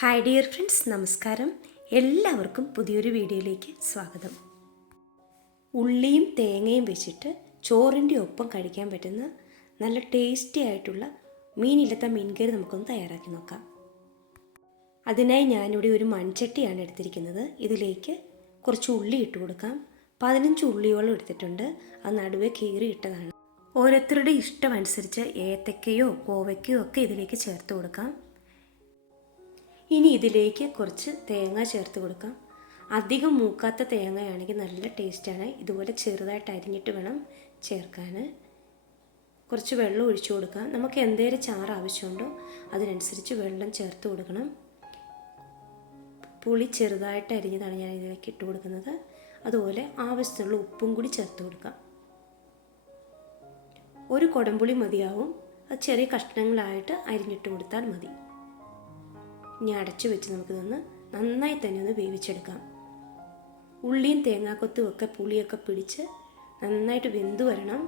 Hi dear friends, നമസ്കാരം. എല്ലാവർക്കും പുതിയൊരു വീഡിയോയിലേക്ക് സ്വാഗതം. ഉള്ളിയും തേങ്ങയും വെച്ചിട്ട് ചോറിൻ്റെ ഒപ്പം കഴിക്കാൻ പറ്റുന്ന നല്ല ടേസ്റ്റി ആയിട്ടുള്ള മീനില്ലാത്ത മീൻകറി നമുക്കൊന്ന് തയ്യാറാക്കി നോക്കാം. അതിനായി ഞാനിവിടെ ഒരു മൺചട്ടിയാണ് എടുത്തിരിക്കുന്നത്. ഇതിലേക്ക് കുറച്ച് ഉള്ളി ഇട്ട് കൊടുക്കാം. 15 ഉള്ളിയോളം എടുത്തിട്ടുണ്ട്. അത് നടുവേ കീറി ഇട്ടതാണ്. ഓരോരുത്തരുടെ ഇഷ്ടമനുസരിച്ച് ഏത്തക്കയോ കോവയ്ക്കയോ ഒക്കെ ഇതിലേക്ക് ചേർത്ത് കൊടുക്കാം. ഇനി ഇതിലേക്ക് കുറച്ച് തേങ്ങ ചേർത്ത് കൊടുക്കാം. അധികം മൂക്കാത്ത തേങ്ങയാണെങ്കിൽ നല്ല ടേസ്റ്റാണ്. ഇതുപോലെ ചെറുതായിട്ട് അരിഞ്ഞിട്ട് വേണം ചേർക്കാൻ. കുറച്ച് വെള്ളം ഒഴിച്ചു കൊടുക്കാം. നമുക്ക് എന്തേലും ചാറ് ആവശ്യമുണ്ടോ അതിനനുസരിച്ച് വെള്ളം ചേർത്ത് കൊടുക്കണം. പുളി ചെറുതായിട്ട് അരിഞ്ഞതാണ് ഞാൻ ഇതിലേക്ക് ഇട്ട് കൊടുക്കുന്നത്. അതുപോലെ ആവശ്യത്തിനുള്ള ഉപ്പും കൂടി ചേർത്ത് കൊടുക്കാം. ഒരു കുടംപുളി മതിയാവും. അത് ചെറിയ കഷ്ണങ്ങളായിട്ട് അരിഞ്ഞിട്ട് കൊടുത്താൽ മതി. ഇനി അടച്ചു വെച്ച് നമുക്കിതൊന്ന് നന്നായി തന്നെ ഒന്ന് വേവിച്ചെടുക്കാം. ഉള്ളിയും തേങ്ങാക്കൊത്തും ഒക്കെ പുളിയൊക്കെ പിടിച്ച് നന്നായിട്ട് വെന്ത് വരണം.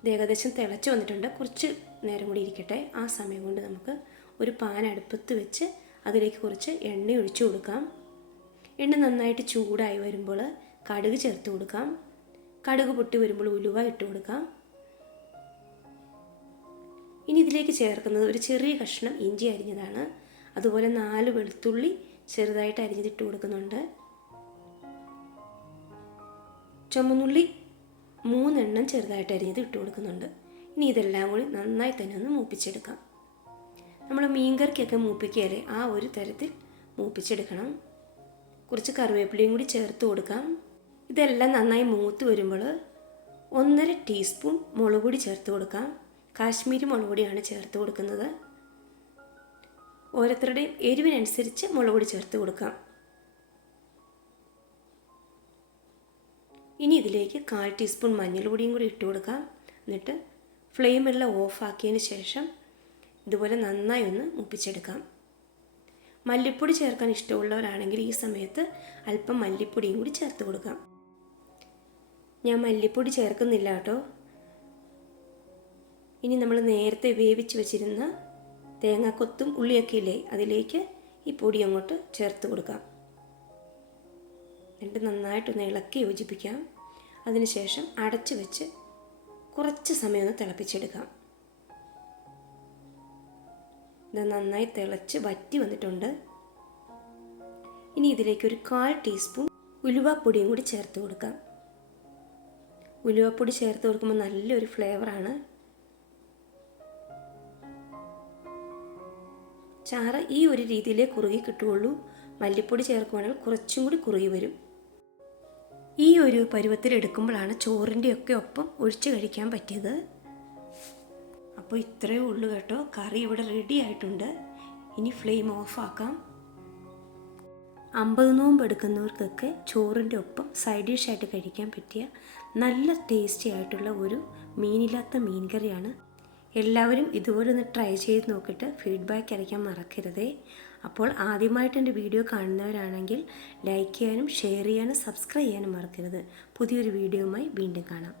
ഇത് ഏകദേശം തിളച്ച് വന്നിട്ടുണ്ട്. കുറച്ച് നേരം കൂടി ഇരിക്കട്ടെ. ആ സമയം കൊണ്ട് നമുക്ക് ഒരു പാൻ അടുപ്പത്ത് വെച്ച് അതിലേക്ക് കുറച്ച് എണ്ണ ഒഴിച്ചു കൊടുക്കാം. എണ്ണ നന്നായിട്ട് ചൂടായി വരുമ്പോൾ കടുക് ചേർത്ത് കൊടുക്കാം. കടുക് പൊട്ടി വരുമ്പോൾ ഉലുവ ഇട്ട് കൊടുക്കാം. ഇനി ഇതിലേക്ക് ചേർക്കുന്നത് ഒരു ചെറിയ കഷ്ണം ഇഞ്ചി അരിഞ്ഞതാണ്. അതുപോലെ 4 വെളുത്തുള്ളി ചെറുതായിട്ട് അരിഞ്ഞിട്ട് കൊടുക്കുന്നുണ്ട്. ചുമന്നുള്ളി 3 എണ്ണം ചെറുതായിട്ട് അരിഞ്ഞത് ഇട്ട് കൊടുക്കുന്നുണ്ട്. ഇനി ഇതെല്ലാം കൂടി നന്നായി തന്നെ ഒന്ന് മൂപ്പിച്ചെടുക്കാം. നമ്മൾ മീൻകറിക്കൊക്കെ മൂപ്പിക്കുകയല്ലേ, ആ ഒരു തരത്തിൽ മൂപ്പിച്ചെടുക്കണം. കുറച്ച് കറിവേപ്പിലയും കൂടി ചേർത്ത് കൊടുക്കാം. ഇതെല്ലാം നന്നായി മൂത്ത് വരുമ്പോൾ 1.5 ടീസ്പൂൺ മുളക് പൊടി ചേർത്ത് കൊടുക്കാം. കാശ്മീരി മുളക് പൊടിയാണ് ചേർത്ത് കൊടുക്കുന്നത്. ഓരോരുത്തരുടെയും എരിവിനനുസരിച്ച് മുളക് പൊടി ചേർത്ത് കൊടുക്കാം. ഇനി ഇതിലേക്ക് 1/4 ടീസ്പൂൺ മഞ്ഞൾപ്പൊടിയും കൂടി ഇട്ട് കൊടുക്കാം. എന്നിട്ട് ഫ്ലെയിമെല്ലാം ഓഫാക്കിയതിന് ശേഷം ഇതുപോലെ നന്നായി ഒന്ന് മൂപ്പിച്ചെടുക്കാം. മല്ലിപ്പൊടി ചേർക്കാൻ ഇഷ്ടമുള്ളവരാണെങ്കിൽ ഈ സമയത്ത് അല്പം മല്ലിപ്പൊടിയും കൂടി ചേർത്ത് കൊടുക്കാം. ഞാൻ മല്ലിപ്പൊടി ചേർക്കുന്നില്ല കേട്ടോ. ഇനി നമ്മൾ നേരത്തെ വേവിച്ച് വെച്ചിരുന്ന തേങ്ങാക്കൊത്തും ഉള്ളിയൊക്കെ ഇല്ലേ, അതിലേക്ക് ഈ പൊടി അങ്ങോട്ട് ചേർത്ത് കൊടുക്കാം. എന്നിട്ട് നന്നായിട്ടൊന്ന് ഇളക്കി യോജിപ്പിക്കാം. അതിനുശേഷം അടച്ചു വെച്ച് കുറച്ച് സമയം ഒന്ന് തിളപ്പിച്ചെടുക്കാം. ഇത് നന്നായി തിളച്ച് വറ്റി വന്നിട്ടുണ്ട്. ഇനി ഇതിലേക്ക് ഒരു 1/4 ടീസ്പൂൺ ഉലുവാപ്പൊടിയും കൂടി ചേർത്ത് കൊടുക്കാം. ഉലുവാപ്പൊടി ചേർത്ത് കൊടുക്കുമ്പോൾ നല്ലൊരു ഫ്ലേവറാണ്. ചാറ് ഈ ഒരു രീതിയിലേ കുറുകി കിട്ടുകയുള്ളൂ. മല്ലിപ്പൊടി ചേർക്കുവാണെങ്കിൽ കുറച്ചും കൂടി കുറുകി വരും. ഈ ഒരു പരുവത്തിൽ എടുക്കുമ്പോഴാണ് ചോറിൻ്റെയൊക്കെ ഒപ്പം ഒഴിച്ച് കഴിക്കാൻ പറ്റിയത്. അപ്പോൾ ഇത്രയേ ഉള്ളൂ കേട്ടോ. കറി ഇവിടെ റെഡി ആയിട്ടുണ്ട്. ഇനി ഫ്ലെയിം ഓഫാക്കാം. 50 നോമ്പ് എടുക്കുന്നവർക്കൊക്കെ ചോറിൻ്റെ ഒപ്പം സൈഡ് ഡിഷായിട്ട് കഴിക്കാൻ പറ്റിയ നല്ല ടേസ്റ്റി ആയിട്ടുള്ള ഒരു മീനില്ലാത്ത മീൻ കറിയാണ്. എല്ലാവരും ഇതുപോലെ ഒന്ന് ട്രൈ ചെയ്ത് നോക്കിയിട്ട് ഫീഡ്ബാക്ക് അറിയിക്കാൻ മറക്കരുതേ. അപ്പോൾ ആദ്യമായിട്ട് എൻ്റെ വീഡിയോ കാണുന്നവരാണെങ്കിൽ ലൈക്ക് ചെയ്യാനും ഷെയർ ചെയ്യാനും സബ്സ്ക്രൈബ് ചെയ്യാനും മറക്കരുത്. പുതിയൊരു വീഡിയോയുമായി വീണ്ടും കാണാം.